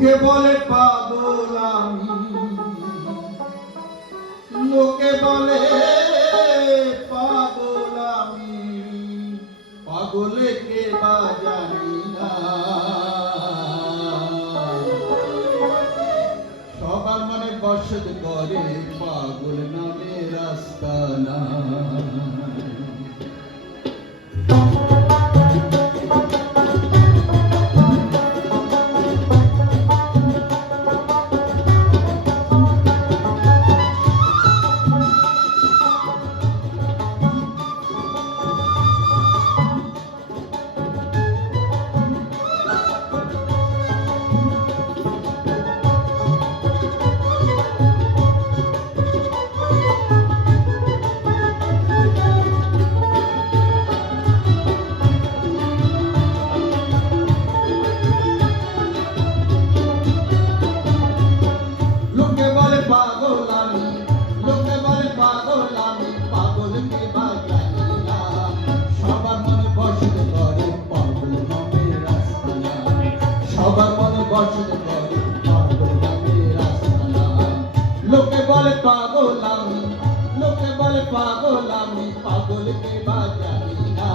লোকে বলে পাগল আমি, লোকে বলে পাগল আমি, পাগলে কে বা জানি না। সবার মনে বসত করে পাগল নামে রাস্তা না। পাগল আমি, লোকে বলে পাগল আমি, পাগলকে বা জানি না। সবার মনে বসত করে পাগল নামে রাস্তা না। সবার মনে বসত করে পাগল নামে রাস্তা না। লোকে বলে পাগল আমি, লোকে বলে পাগল আমি, পাগলকে বা জানি না।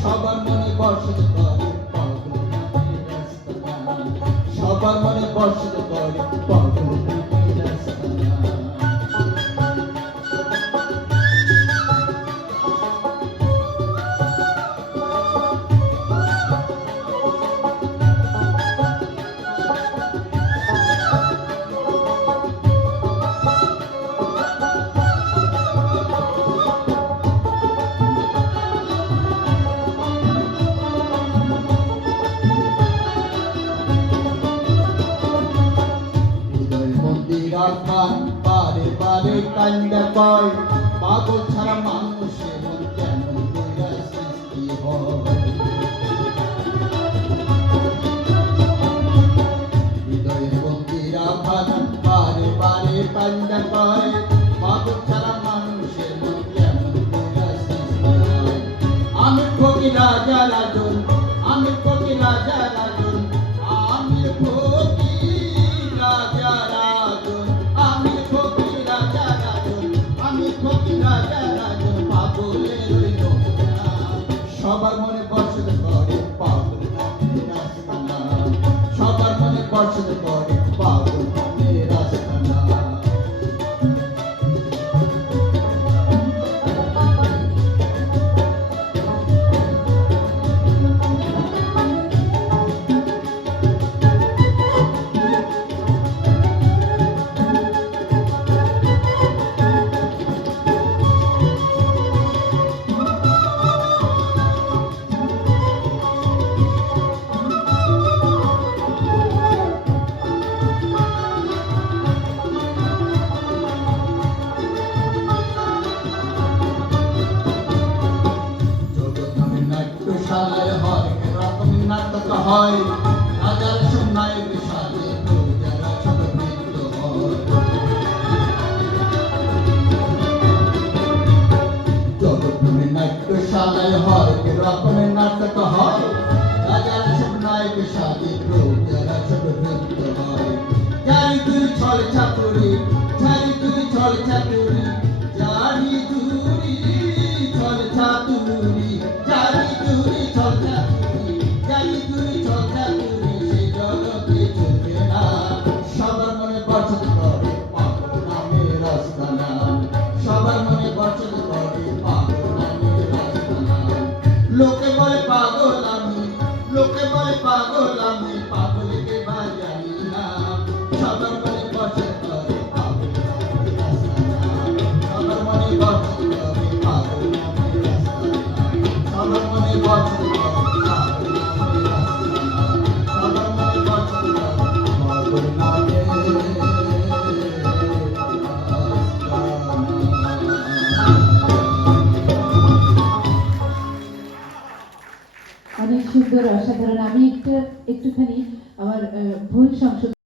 সবার মনে বসত করে পাগল নামে রাস্তা না। সবার মনে বসত করে পাগল নামে রাস্তা না। রাখান বারে বারে কান্দা কয়, পাগল ছাড়া মানুষের মন কেমন কইরা সৃষ্টি হয়। হৃদয়ের বন্দি রাখান বারে বারে কান্দা কয়, পাগল ছাড়া মানুষের মন কেমন কইরা সৃষ্টি হয়। আমি ফকির রাজা রাজন, আমি ফকির রাজা রাজন, আমি ফকির রাজা রাজন, আমি ফকির রাজা রাজন, আমি ফকির রাজা রাজন, পাগলের ওই নমুনা। সবার মনে বসত করে পাগল নামে রাস্তা না। সবার মনে বসত করে পাগল নামে রাস্তা না। নাটক হয় রাজার সোনায় বিশালে, প্রজারা ছোট মৃত্যু হয়। জগৎভূমি নাট্যশালায় হয় রকমের নাটক হয়, রাজার সোনায় বিশালে, প্রজারা ছোট মৃত্যু হয়। জানি তুই ছল চাতুরি, জানি তুই ছল চাতুরি, জানি তুই ছল চাতুরি, জানি তুই ছল চাতুরি, জানি তুই ছল চাতুরি, সেই জগতে চলবে না। সবার মনে বসত করে পাগল নামে রাস্তা না। সবার মনে বসত করে পাগল নামে রাস্তা না। লোকে বলে পাগল আমি, লোকে বলে পাগল আমি, পাগলকে বা জানি না। সবার মনে বসত করে পাগল নামে রাস্তা না। সবার মনে বসত করে পাগল নামে রাস্তা না। সবার মনে বসত করে পাগল নামে রাস্তা না। সবার মনে বসত করে পাগল নামে অনেক সুন্দর, অসাধারণ। আমি একটুখানি আমার ভুল সংশোধন